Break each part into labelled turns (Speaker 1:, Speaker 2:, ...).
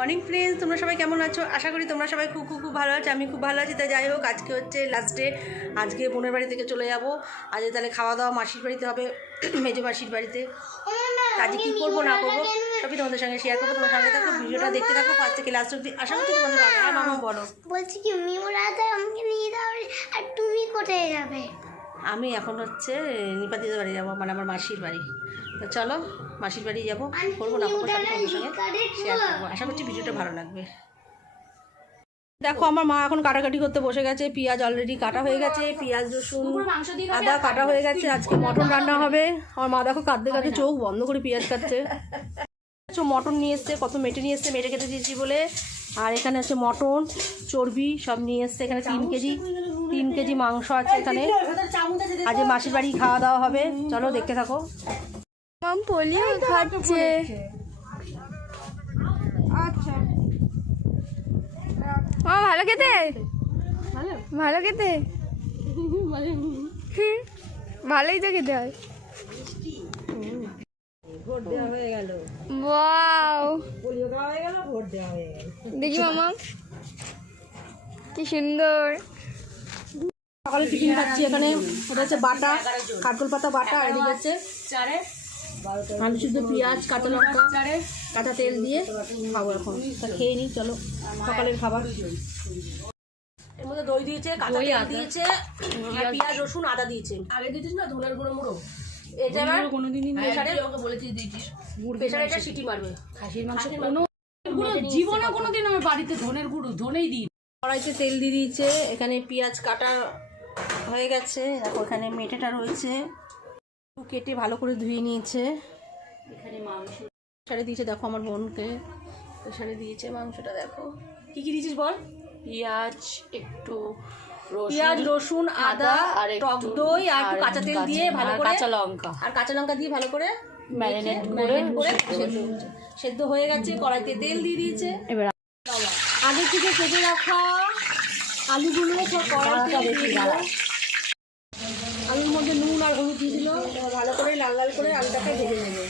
Speaker 1: Morning friends তোমরা সবাই কেমন আছো? আশা করি তোমরা সবাই খুব খুব খুব ভালো আছো। আমি খুব ভালো আছি। তাই যাই হোক, আজকে হচ্ছে লাস্ট ডে আজকে বোনের বাড়ি থেকে চলে যাব। আজকে তাহলে খাওয়া দাওয়া মাসির বাড়িতে হবে, মেজো মাসির বাড়িতে। আজকে কী করব, না করব, সবই তোমাদের সঙ্গে শেয়ার করব। তোমার সঙ্গে থাকো, ভিডিওটা দেখতে থাকো। ফার্স্ট থেকে লাস্ট অব্দি আশা করছি তোমাদের ভালো হ্যাঁ বলো।
Speaker 2: বলছি কি মিমরাতে আমাকে নিয়ে যাবে আর তুমি কোথায় যাবে?
Speaker 1: আমি এখন হচ্ছে নিপাতিদের বাড়ি যাব মানে আমার মাসির বাড়ি। তো চলো মাসির বাড়ি যাব করব না সঙ্গে শেয়ার করব। আশা করছি ভিডিওটা ভালো লাগবে। দেখো আমার মা এখন কাটাকাটি করতে বসে গেছে পেঁয়াজ অলরেডি কাটা হয়ে গেছে পেঁয়াজ রসুন আদা কাটা হয়ে গেছে আজকে মটন রান্না হবে। আমার মা দেখো কাঁদতে কাঁদতে চোখ বন্ধ করে পেঁয়াজ কাটছে। হচ্ছে মটন নিয়ে এসছে কত মেটে নিয়ে এসছে মেটে কেটে দিয়েছি বলে। আর এখানে হচ্ছে মটন চর্বি সব নিয়ে এসছে এখানে তিন কেজি। তিন কেজি মাংস আছে এখানে। আজ মাসির বাড়ি খাওয়া দাওয়া হবে। চলো দেখতে থাকো।
Speaker 2: মাম পোলিও খাচ্ছে। মা ভালো খেতে? ভালো? খেতে? ভালোই তো খেতে হয়।
Speaker 1: হয়ে হয়ে হয়ে
Speaker 2: দেখি মামা। কি সুন্দর।
Speaker 1: সকালে টিফিন খাচ্ছি এখানে। ওটা হচ্ছে বাটা কাটকল পাতা বাটা আর এদিকে হচ্ছে আলু সিদ্ধ পেঁয়াজ কাঁচা লঙ্কা কাঁচা তেল দিয়ে খাব এখন। তা খেয়ে নিই চলো সকালের খাবার। এর মধ্যে দই দিয়েছে কাঁচা তেল দিয়েছে পেঁয়াজ। রসুন আদা দিয়েছে।
Speaker 3: আগে দিতিস না ধনের গুঁড়ো মুড়ো?
Speaker 1: এটা
Speaker 3: কোনোদিনই
Speaker 1: প্রেসারে
Speaker 3: বলেছিস দিয়েছিস।
Speaker 1: প্রেসারে এটা সিটি মারবে।
Speaker 3: খাসির মাংস কোনো গুঁড়ো জীবনে কোনোদিন আমার বাড়িতে ধনের গুঁড়ো ধনেই দিই
Speaker 1: কড়াইতে তেল দিয়ে দিয়েছে এখানে পেঁয়াজ কাটা হয়ে গেছে। দেখো এখানে মেটেটা রয়েছে। কেটে ভালো করে ধুয়ে নিয়েছে।
Speaker 3: এখানে মাংস
Speaker 1: প্রেসারে দিয়েছে দেখো আমার বোনকে। প্রেসারে দিয়েছে মাংসটা দেখো। কি কি দিয়েছিস বল?
Speaker 3: পেঁয়াজ একটু রসুন
Speaker 1: পেঁয়াজ রসুন আদা
Speaker 3: আর
Speaker 1: টক দই আর কাঁচা তেল দিয়ে ভালো করে
Speaker 3: কাঁচা লঙ্কা।
Speaker 1: আর কাঁচা লঙ্কা দিয়ে ভালো করে মেখে-
Speaker 3: করে সেদ্ধ
Speaker 1: হয়ে গেছে কড়াইতে তেল দিয়ে দিয়েছে।
Speaker 3: এবার
Speaker 1: আগে থেকে কেটে রাখা আলুগুলো সব কড়াইতে দিয়ে দিল। আলুর মধ্যে নুন আর হলুদ দিয়ে দিল। ভালো করে লাল লাল করে আলুটাকে ভেজে নেবে।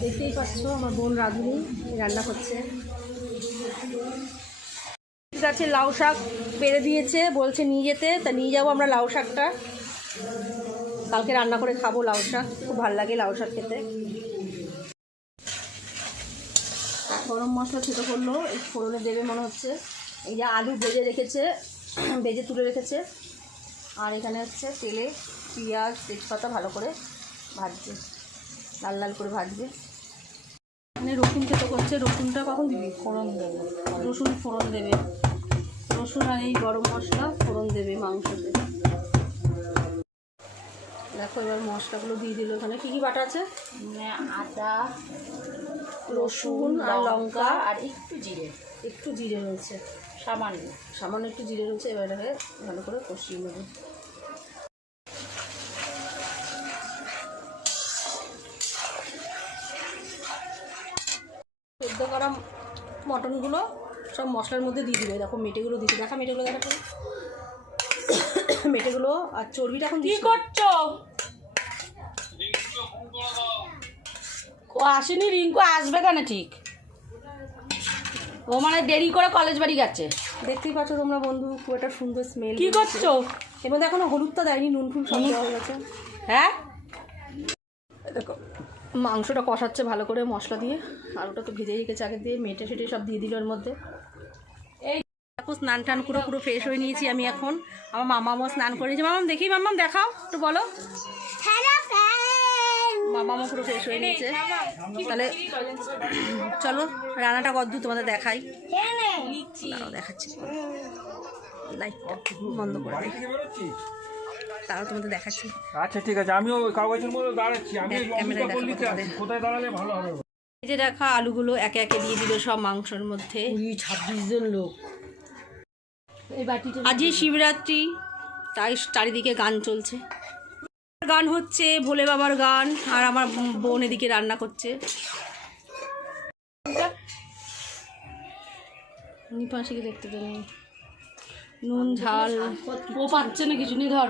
Speaker 1: দেখতেই পাচ্ছ আমার বোন রাঁধুনি রান্না করছে। গাছে লাউ শাক পেরে দিয়েছে বলছে নিয়ে যেতে। তা নিয়ে যাব আমরা লাউ শাকটা। কালকে রান্না করে খাব লাউ শাক খুব ভালো লাগে লাউ শাক খেতে। গরম মশলা ছোটো করল এই ফোড়নে দেবে মনে হচ্ছে। এই যে আলু ভেজে রেখেছে ভেজে তুলে রেখেছে। আর এখানে হচ্ছে তেলে পেঁয়াজ তেজপাতা ভালো করে ভাজবে লাল লাল করে ভাজবে। এখানে রসুন খেতে করছে রসুনটা কখন দিবি? ফোড়ন দেবে। রসুন ফোড়ন দেবে। রসুন আর এই গরম মশলা ফোড়ন দেবে মাংসতে। দেখো এবার মশলাগুলো দিয়ে দিল ওখানে কী কী বাটা আছে?
Speaker 3: আদা
Speaker 1: রসুন আর লঙ্কা
Speaker 3: আর একটু জিরে।
Speaker 1: একটু জিরে রয়েছে।
Speaker 3: সামান্য।
Speaker 1: সামান্য একটু জিরে রয়েছে এবার এটাকে ভালো করে কষিয়ে নেবে। সেদ্ধ করা মটনগুলো সব মশলার মধ্যে দিয়ে দিবে। দেখো মেটেগুলো দিতে দেখা মেটেগুলো দেখা মেটেগুলো আর চর্বিটা এখন
Speaker 3: কি করছ? ও আসেনি রিঙ্কু আসবে কেন ঠিক? ও মানে দেরি করে কলেজ বাড়ি গেছে।
Speaker 1: দেখতেই পাচ্ছ তোমরা বন্ধু খুব একটা সুন্দর স্মেল
Speaker 3: কি করছ?
Speaker 1: এর মধ্যে এখনও হলুদটা দেয়নি নুন ফুন সব দেওয়া হয়ে গেছে।
Speaker 3: হ্যাঁ?
Speaker 1: দেখো মাংসটা কষাচ্ছে ভালো করে মশলা দিয়ে। আলুটা তো ভেজে রেখেছে আগে দিয়ে মেটে সেটে সব দিয়ে দিল ওর মধ্যে। এই দেখো স্নান টান পুরো পুরো ফ্রেশ হয়ে নিয়েছি আমি এখন। আমার মামামও স্নান করে নিয়েছি মামাম দেখি মামাম দেখাও একটু বলো।
Speaker 2: হ্যালো
Speaker 1: মামামও পুরো ফ্রেশ হয়ে নিয়েছে। তাহলে চলো রান্নাটা কদ্দু তোমাদের দেখাই। দেখাচ্ছি। লাইটটা বন্ধ করে তোমাদের দেখাচ্ছি।
Speaker 4: আচ্ছা ঠিক আছে। আমিও কাগজের মধ্যে দাঁড়াচ্ছি। আমি আছি কোথায় দাঁড়ালে ভালো হবে?
Speaker 1: এই যে রাখা আলুগুলো একে একে দিয়ে দিল সব মাংসের মধ্যে।
Speaker 3: কুড়ি ছাব্বিশ জন লোক।
Speaker 1: আজই শিবরাত্রি তাই চারিদিকে গান চলছে। গান হচ্ছে ভোলে বাবার গান আর আমার বোন এদিকে রান্না করছে। নিপাশিকে দেখতে দেবে নুন ঝাল।
Speaker 3: ও পাচ্ছে না কিছু নি ধর।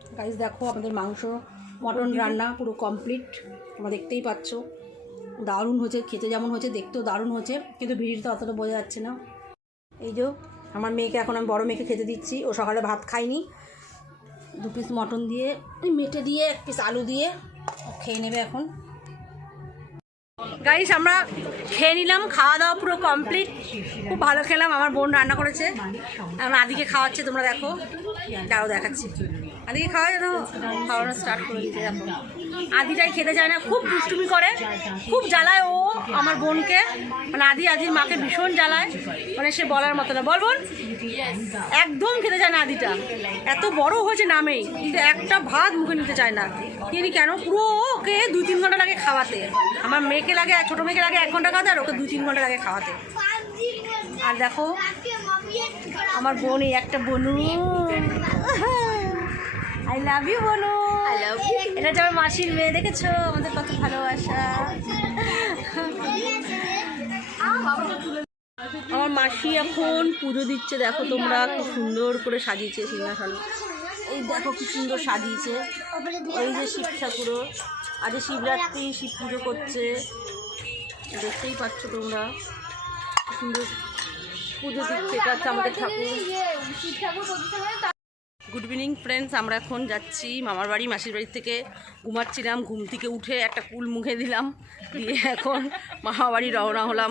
Speaker 1: গাইজ দেখো আমাদের মাংস মটন রান্না পুরো কমপ্লিট তোমরা দেখতেই পাচ্ছ। দারুণ হয়েছে খেতে যেমন হয়েছে দেখতেও দারুণ হয়েছে। কিন্তু ভিড়টা অতটা বোঝা যাচ্ছে না। এই যে আমার মেয়েকে এখন আমি বড় মেয়েকে খেতে দিচ্ছি। ও সকালে ভাত খায়নি। দু পিস মটন দিয়ে মেটে দিয়ে, এক পিস আলু দিয়ে। খেয়ে নেবে এখন। গাইস আমরা খেয়ে নিলাম, খাওয়া দাওয়া পুরো কমপ্লিট খুব ভালো খেলাম, আমার বোন রান্না করেছে। আমার আদিকে খাওয়াচ্ছে, তোমরা দেখো। তাও দেখাচ্ছি। আদিকে খাওয়া যেন খাওয়ানো স্টার্ট করে দিতে দেখো। আদিটাই খেতে চায় না, খুব দুষ্টুমি করে, খুব জ্বালায় ও আমার বোনকে। মানে আদি, আদির মাকে ভীষণ জ্বালায় মানে সে বলার মতো না। বল বোন একদম খেতে চায় না আদিটা। এত বড় হয়েছে নামেই, কিন্তু একটা ভাত মুখে নিতে চায় না। তিনি কেন, পুরো ওকে দুই তিন ঘণ্টা লাগে খাওয়াতে। আমার মেয়েকে লাগে ছোটো মেয়েকে লাগে এক ঘণ্টা খাওয়াতে, আর ওকে দুই তিন ঘণ্টা লাগে খাওয়াতে। আর দেখো, আমার বোন এই একটা বনু আই লাভ ইউ বনু এটা হচ্ছে আমার মাসির মেয়ে দেখেছ? আমাদের কত ভালোবাসা। আমার মাসি এখন পুজো দিচ্ছে দেখো তোমরা খুব সুন্দর করে সাজিয়েছে সিংহাসন। এই দেখো কি সুন্দর সাজিয়েছে। এই যে শিব ঠাকুরও। আজ শিবরাত্রি শিব পুজো করছে। দেখতেই পাচ্ছ তোমরা। সুন্দর পুজো দিচ্ছে আমাদের ঠাকুর। গুড ইভিনিং ফ্রেন্ডস আমরা এখন যাচ্ছি মামার বাড়ি, মাসির বাড়ি থেকে। ঘুমাচ্ছিলাম, ঘুম থেকে উঠে একটা কুল মুখে দিলাম। দিয়ে এখন মামা বাড়ি রওনা হলাম।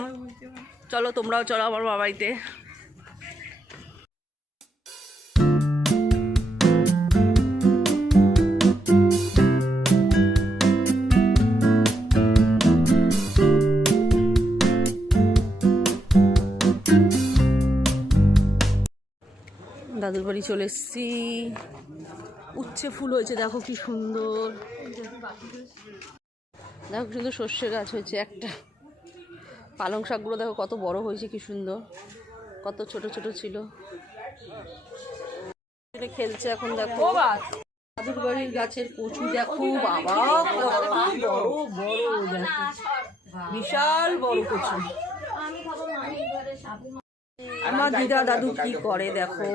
Speaker 1: চলো তোমরাও চলো আমার বাড়িতে। দাদুর বাড়ি চলে এসেছি। উচ্ছে ফুল হয়েছে, দেখো কি সুন্দর। দেখো কি সুন্দর সর্ষে গাছ হয়েছে একটা। পালং শাকগুলো দেখো কত বড় হয়েছে, কি সুন্দর। কত ছোট ছোট ছিল। খেলছে এখন দেখো। দাদুর বাড়ির গাছের কচু দেখো, বাবা। বড় বড় বিশাল বড় কচু। আমার দিদা দাদু কি করে দেখো?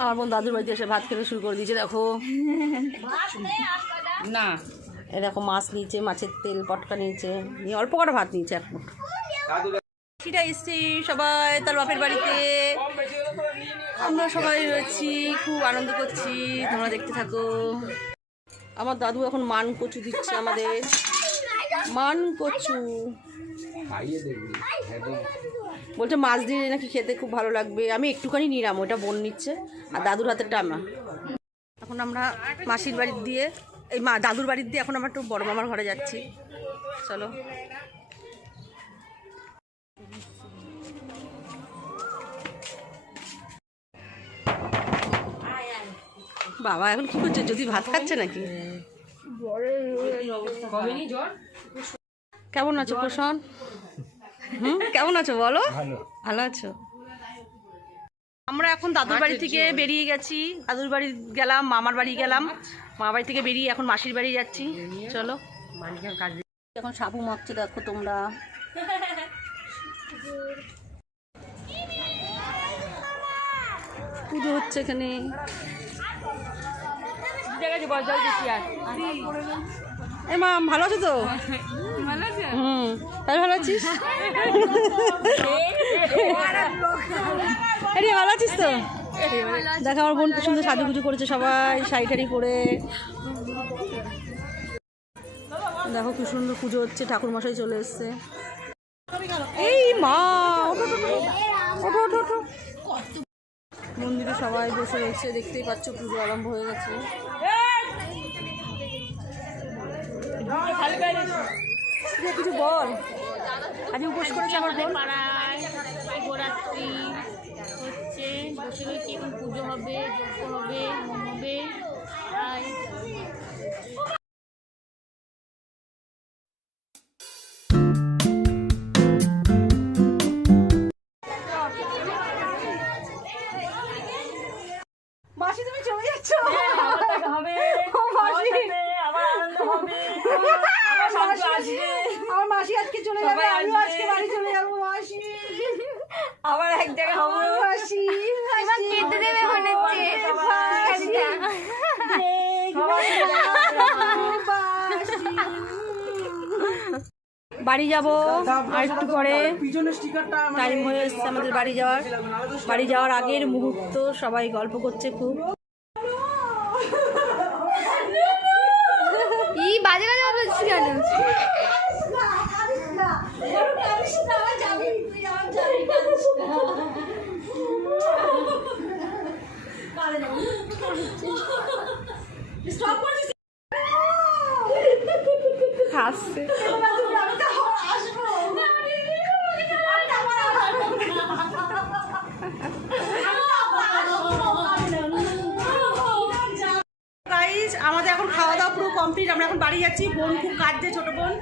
Speaker 1: আমার বোন দাদুর বাড়িতে এসে ভাত খেতে শুরু করে দিয়েছে দেখো।
Speaker 3: না
Speaker 1: এ দেখো মাছ নিয়েছে মাছের তেল পটকা নিয়েছে নিয়ে অল্প কটা ভাত নিয়েছে এক মুঠ। সেটা এসছি সবাই তার বাপের বাড়িতে। আমরা সবাই রয়েছি খুব আনন্দ করছি তোমরা দেখতে থাকো। আমার দাদু এখন মান কচু দিচ্ছে আমাদের। মান কচু। বলছে মাছ দিয়ে নাকি খেতে খুব ভালো লাগবে। আমি একটুখানি নিলাম ওটা বোন নিচ্ছে। আর দাদুর হাতেরটা আমার এখন আমরা মাসির বাড়ির দিয়ে এই মা দাদুর বাড়ির দিয়ে এখন আমরা একটু বড় মামার ঘরে যাচ্ছি। চলো। বাবা এখন কি করছে? যদি ভাত খাচ্ছে নাকি? কেমন আছো প্রশান হুম? কেমন আছো বলো?
Speaker 4: ভালো।
Speaker 1: ভালো আছো? আমরা এখন দাদুর বাড়ি থেকে বেরিয়ে গেছি। দাদুর বাড়ি গেলাম মামার বাড়ি গেলাম। মামার বাড়ি থেকে বেরিয়ে এখন মাসির বাড়ি যাচ্ছি। চলো। এখন সাবু মাখছে দেখো তোমরা। পুজো হচ্ছে এখানে। এ মা ভালো আছো তো? হুম তাই ভালো আছিস? আরে ভালো আছিস তো? দেখ আমার বোন কি সুন্দর সাজুগুজু করেছে সবাই শাড়ি টাড়ি পরে। দেখো কি সুন্দর পুজো হচ্ছে ঠাকুর মশাই চলে এসছে। এই মা। মন্দিরে সবাই বসে রয়েছে দেখতেই পাচ্ছ পুজো আরম্ভ হয়ে গেছে। কিছু বল। আজ উপোস করেছে আমার বোন
Speaker 3: পাড়ায় হচ্ছে বসে রয়েছে এখন পুজো হবে, যজ্ঞ হবে, হোম হবে
Speaker 1: মাসি আজকে চলে যাবে আমিও আজকে বাড়ি চলে যাব মাসি।
Speaker 3: আবার এক জায়গায় হবে।
Speaker 1: মাসি মাসি।
Speaker 2: কেটে দেবে মনে হচ্ছে।
Speaker 1: বাড়ি যাব আর একটু পরে। টাইম হয়ে এসছে আমাদের বাড়ি যাওয়ার। বাড়ি যাওয়ার আগের মুহূর্ত সবাই গল্প করছে খুব
Speaker 3: ই বাজে বাজে কথা বলছিস কেন হাসছে
Speaker 1: গাইজ আমাদের এখন খাওয়া দাওয়া পুরো কমপ্লিট আমরা এখন বাড়ি যাচ্ছি, বোন খুব কাঁদছে, ছোটো বোন।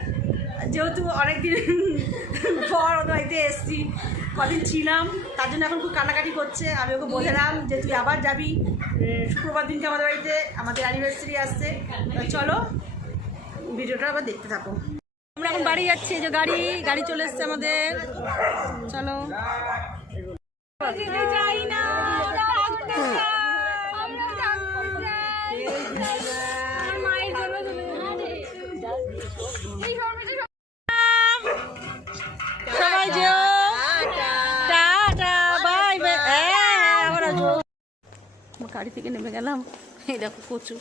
Speaker 1: যেহেতু অনেকদিন পর ওদের বাড়িতে এসছি, কদিন ছিলাম, তার জন্য এখন খুব কান্নাকাটি করছে। আমি ওকে বললাম যে, তুই আবার যাবি? শুক্রবার দিনকে আমাদের বাড়িতে আমাদের অ্যানিভার্সারি আসছে। চলো, ভিডিওটা আবার দেখতে থাকো। আমরা এখন বাড়ি যাচ্ছি যে গাড়ি গাড়ি চলে এসছে আমাদের। চলো।
Speaker 3: চাই না
Speaker 1: গাড়ি থেকে নেমে গেলাম। এই দেখো কচু।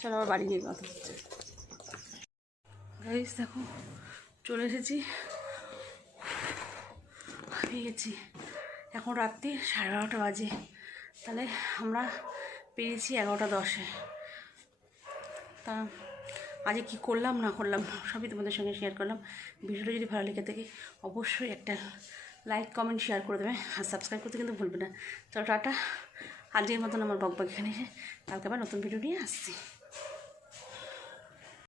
Speaker 1: চলো আবার বাড়ি গিয়ে কথা হচ্ছে। গাইস দেখো, চলে এসেছি। হারিয়ে গেছি। এখন রাত্রি সাড়ে বারোটা বাজে। তাহলে আমরা পেরেছি এগারোটা দশে। তা আজকে কী করলাম, না করলাম, সবই তোমাদের সঙ্গে শেয়ার করলাম। ভিডিওটা যদি ভালো লেগে থাকে, অবশ্যই একটা লাইক কমেন্ট শেয়ার করে দেবে। আর সাবস্ক্রাইব করতে কিন্তু ভুলবে না। চলো টাটা। আজকের মতন আমার বকবক এখানে কালকে আবার নতুন ভিডিও নিয়ে আসছি।